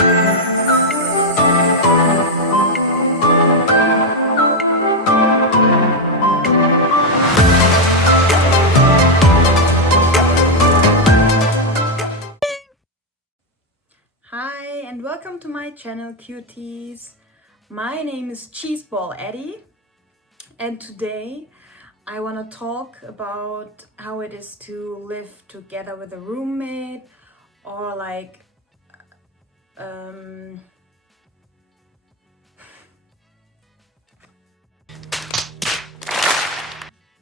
Hi and welcome to my channel Cuties. My name is Cheeseball Eddie and today I want to talk about how it is to live together with a roommate or um,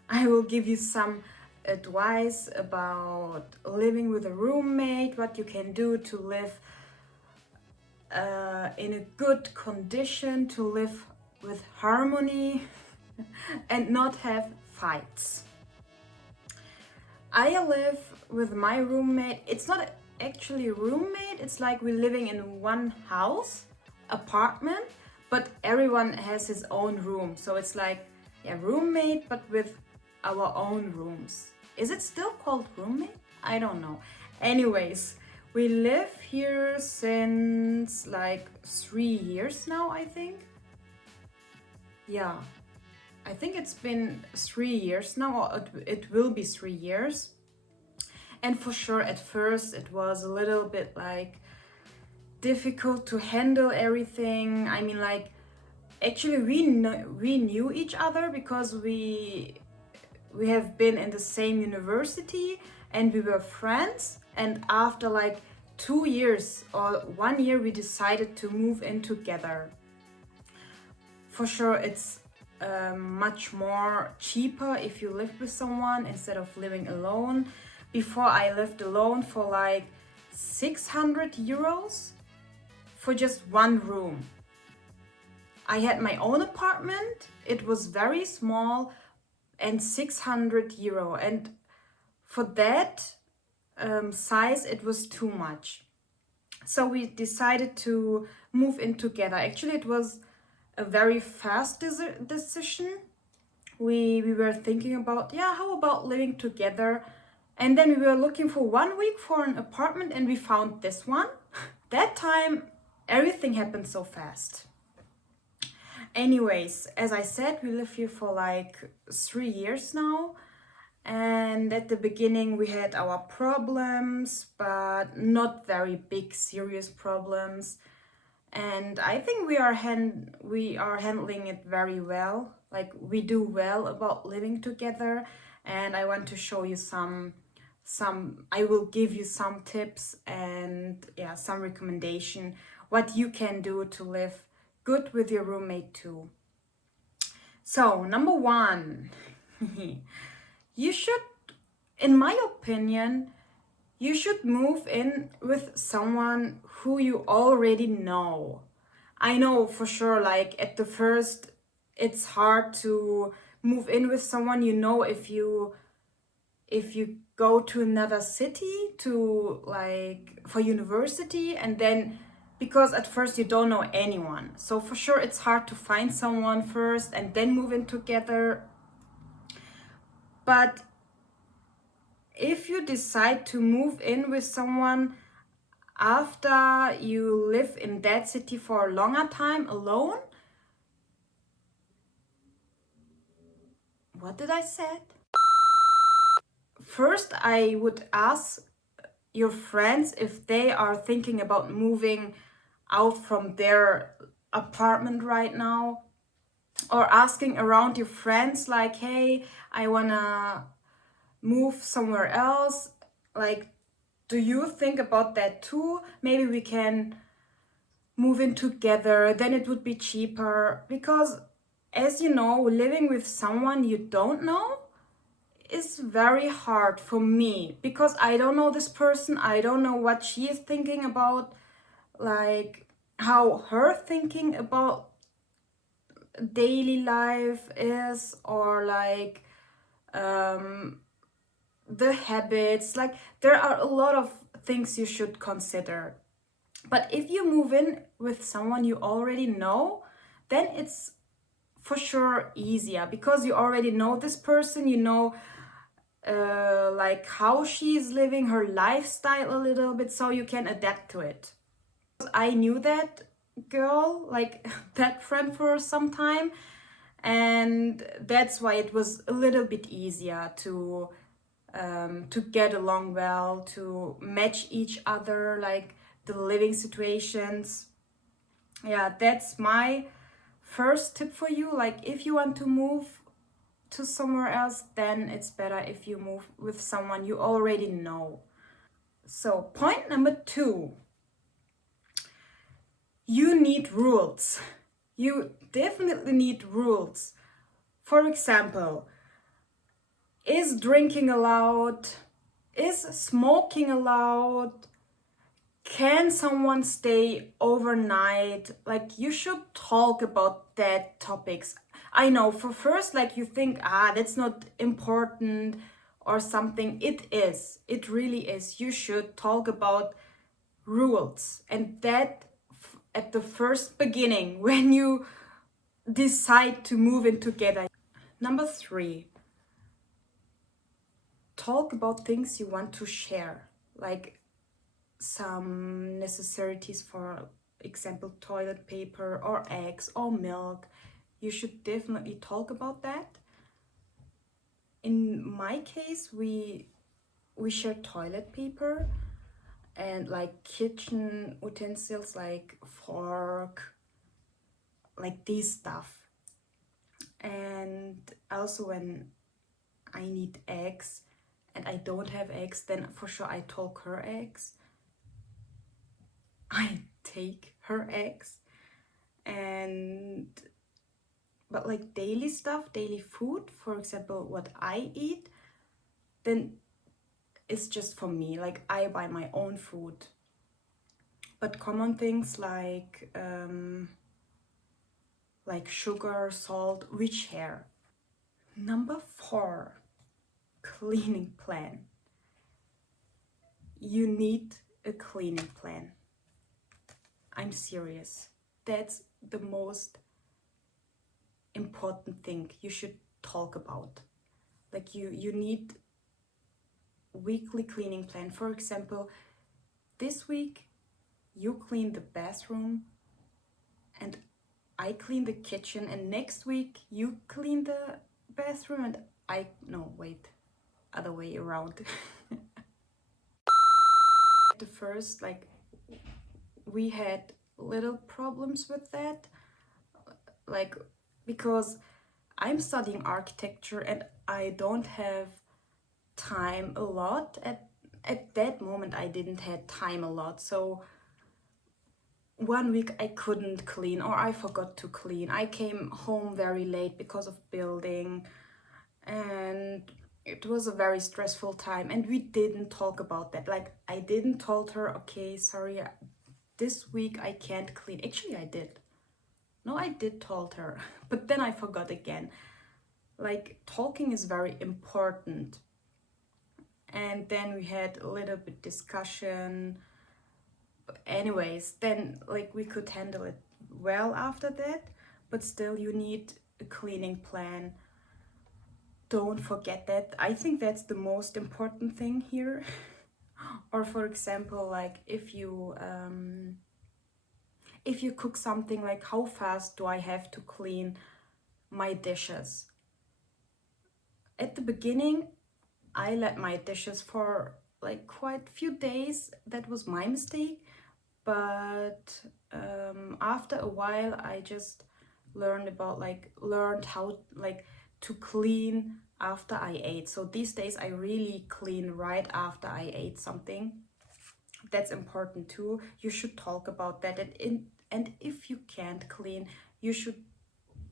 I will give you some advice about living with a roommate, what you can do to live in a good condition, to live with harmony and not have fights. I live with my roommate. It's not actually a roommate, it's like we're living in one house, apartment, but everyone has his own room. So it's like a roommate, but with our own rooms. Is it still called roommate? I don't know. Anyways, we live here since like 3 years now, I think. Yeah, I think it's been 3 years now, or it will be 3 years. And for sure, at first it was a little bit like difficult to handle everything. I mean, like, actually we knew each other because we have been in the same university and we were friends. And after like 2 years or 1 year, we decided to move in together. For sure, it's much more cheaper if you live with someone instead of living alone. Before I lived alone for like 600 euros for just one room. I had my own apartment, it was very small, and 600 euro. And for that size, it was too much. So we decided to move in together. Actually, it was a very fast decision. We were thinking about, yeah, how about living together? And then we were looking for 1 week for an apartment and we found this one. That time, everything happened so fast. Anyways, as I said, we live here for like 3 years now. And at the beginning we had our problems, but not very big, serious problems. And I think we are handling it very well. Like, we do well about living together. And I want to show you some I will give you some tips and yeah, some recommendation what you can do to live good with your roommate too. So, number 1, you should, in my opinion, you should move in with someone who you already know. I know for sure, like at the first, it's hard to move in with someone you know if you go to another city to like for university, and then because at first you don't know anyone. So for sure it's hard to find someone first and then move in together. But if you decide to move in with someone after you live in that city for a longer time alone, what did I say? First, I would ask your friends if they are thinking about moving out from their apartment right now, or asking around your friends like, hey, I wanna move somewhere else. Like, do you think about that too? Maybe we can move in together, then it would be cheaper. Because as you know, living with someone you don't know is very hard for me, because I don't know this person. I don't know what she is thinking about, like how her thinking about daily life is, or like the habits. Like, there are a lot of things you should consider. But if you move in with someone you already know, then it's for sure easier, because you already know this person. You know like how she's living her lifestyle a little bit, so you can adapt to it. I knew that girl, like that friend, for some time, and that's why it was a little bit easier to get along well, to match each other, like the living situations. Yeah, that's my first tip for you. Like, if you want to move to somewhere else, then it's better if you move with someone you already know. So, point number 2, you need rules. You definitely need rules. For example, is drinking allowed? Is smoking allowed? Can someone stay overnight? Like, you should talk about that topics. I know for first, like, you think, that's not important or something. It is. It really is. You should talk about rules, and that at the first beginning when you decide to move in together. Number 3, talk about things you want to share, like some necessities, for example, toilet paper or eggs or milk. You should definitely talk about that. In my case, we share toilet paper and like kitchen utensils like fork, like these stuff. And also when I need eggs and I don't have eggs, then for sure I talk her eggs. I take her eggs. And but like daily stuff, daily food, for example, what I eat, then it's just for me. Like, I buy my own food. But common things like sugar, salt, we share. Number 4, cleaning plan. You need a cleaning plan. I'm serious. That's the most important thing you should talk about. Like, you need weekly cleaning plan. For example, this week you clean the bathroom and I clean the kitchen, and next week you clean the bathroom and other way around. The first, like, we had little problems with that, like, because I'm studying architecture and I don't have time a lot. At that moment I didn't have time a lot, so one week I couldn't clean, or I forgot to clean. I came home very late because of building, and it was a very stressful time, and we didn't talk about that. Like, I didn't told her, okay, sorry, this week I can't clean. Actually, I did. No, I did told her, but then I forgot again. Like, talking is very important. And then we had a little bit discussion. Anyways, then like we could handle it well after that, but still you need a cleaning plan. Don't forget that. I think that's the most important thing here. Or for example, like if you cook something, like how fast do I have to clean my dishes? At the beginning, I let my dishes for like quite a few days. That was my mistake. But after a while, I just learned how like to clean after I ate. So these days I really clean right after I ate something. That's important too. You should talk about that, and if you can't clean, you should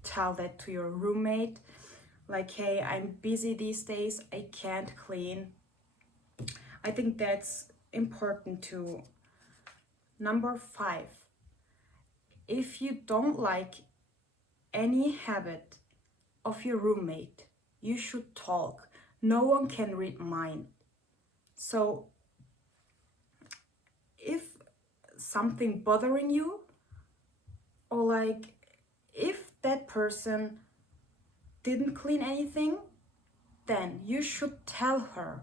tell that to your roommate. Like, hey, I'm busy these days, I can't clean. I think that's important too. Number 5, if you don't like any habit of your roommate, you should talk. No one can read mind. So if something bothering you, or like if that person didn't clean anything, then you should tell her.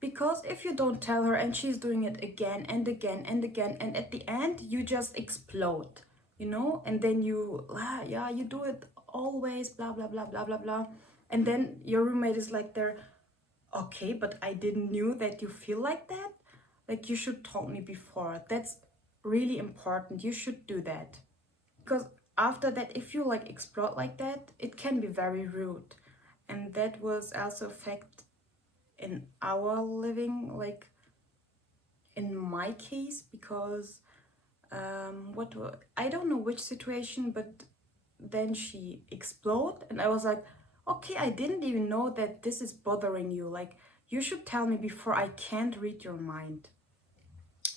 Because if you don't tell her and she's doing it again and again and again, and at the end you just explode, you know, and then you, yeah, you do it always, blah, blah, blah, blah, blah, blah. And then your roommate is like, there, okay, but I didn't knew that you feel like that. Like, you should told me before. That's really important. You should do that. Because after that, if you like explode like that, it can be very rude. And that was also a fact in our living, like in my case, because I don't know which situation, but then she exploded and I was like, okay, I didn't even know that this is bothering you. Like, you should tell me before. I can't read your mind.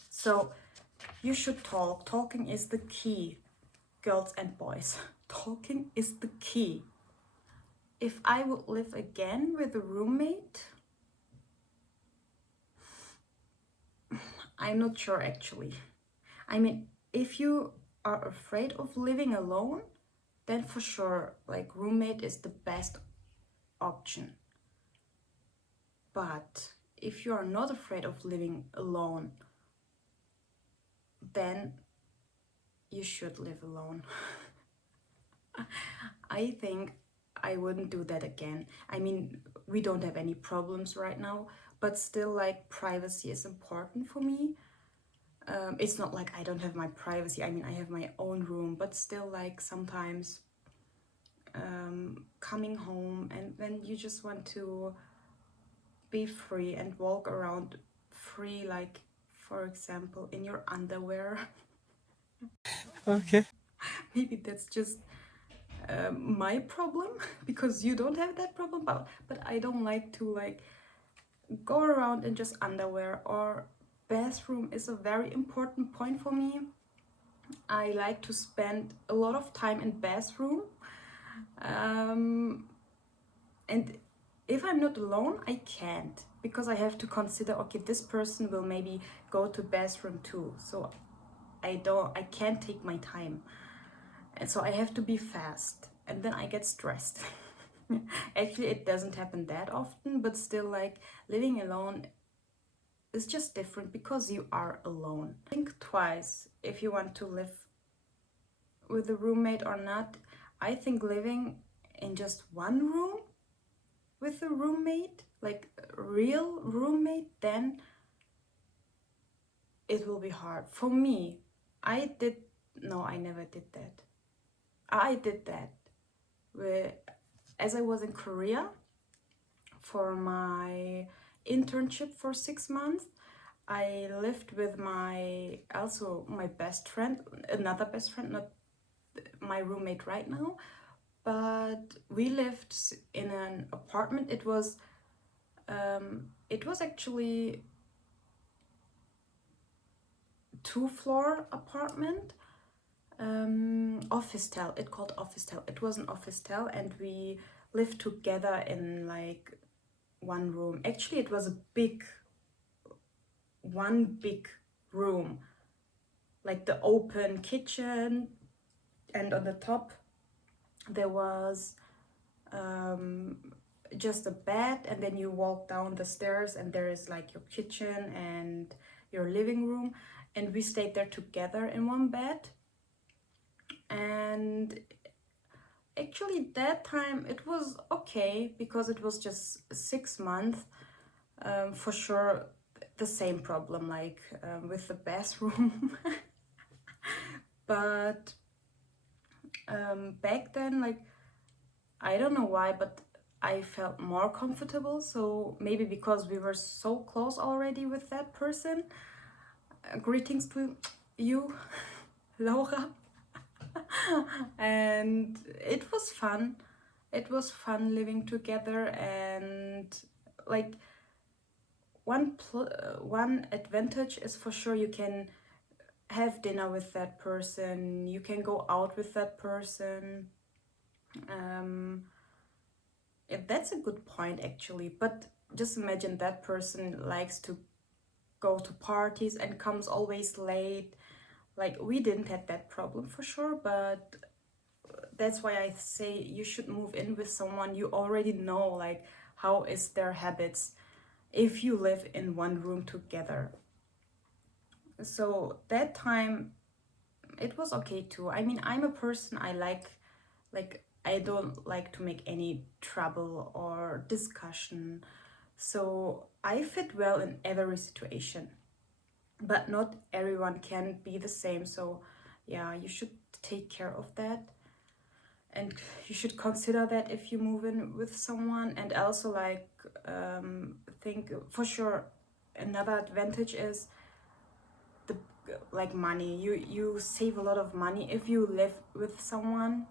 So you should talk. Talking is the key, girls and boys. Talking is the key. If I would live again with a roommate, I'm not sure actually. I mean, if you are afraid of living alone, then for sure, like, roommate is the best option. But if you are not afraid of living alone, then you should live alone. I think I wouldn't do that again. I mean, we don't have any problems right now, but still, like, privacy is important for me. It's not like I don't have my privacy. I mean, I have my own room, but still, like, sometimes coming home and then you just want to be free and walk around free, like, for example, in your underwear. Okay. Maybe that's just my problem because you don't have that problem, but I don't like to, like, go around in just underwear. Or bathroom is a very important point for me. I like to spend a lot of time in bathroom, and if I'm not alone, I can't, because I have to consider, okay, this person will maybe go to bathroom too, so I can't take my time, and so I have to be fast, and then I get stressed. Actually, it doesn't happen that often, but still, like, living alone is just different because you are alone. Think twice if you want to live with a roommate or not. I think living in just one room with a roommate, like a real roommate, then it will be hard. For me, I never did that. I did that as I was in Korea for my internship for 6 months. I lived with my best friend, another best friend, not my roommate right now, but we lived in an apartment. It was actually 2-floor apartment, office-tel. It called office-tel. It was an office-tel, and we lived together in, like, one room. Actually, it was one big room, like the open kitchen, and on the top there was just a bed, and then you walk down the stairs and there is, like, your kitchen and your living room, and we stayed there together in one bed. And actually that time it was okay because it was just 6 months. For sure, the same problem, like, with the bathroom. But back then, like, I don't know why, but I felt more comfortable. So maybe because we were so close already with that person. Greetings to you, Laura. And it was fun. It was fun living together, and, like, one advantage is for sure you can have dinner with that person, you can go out with that person. That's a good point actually, but just imagine that person likes to go to parties and comes always late. Like, we didn't have that problem for sure, but that's why I say you should move in with someone you already know, like, how is their habits. if you live in one room together. So that time it was okay too. I mean, I'm a person, I like I don't like to make any trouble or discussion. So I fit well in every situation. But not everyone can be the same. So yeah, you should take care of that. And you should consider that if you move in with someone. And also like think for sure another advantage is the like money. You save a lot of money if you live with someone.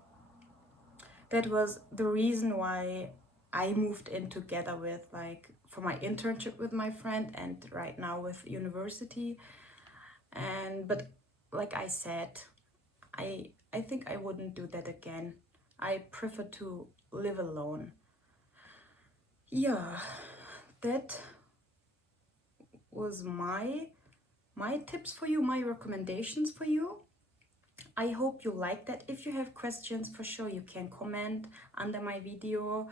That was the reason why I moved in together with, like, for my internship with my friend and right now with university. And but like I said, I think I wouldn't do that again. I prefer to live alone. Yeah, that was my tips for you, my recommendations for you. I hope you like that. If you have questions, for sure you can comment under my video.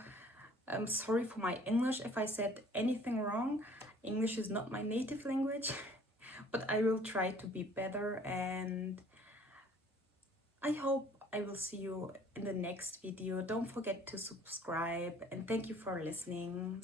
I'm sorry for my English if I said anything wrong. English is not my native language, but I will try to be better, and I hope I will see you in the next video. Don't forget to subscribe, and thank you for listening.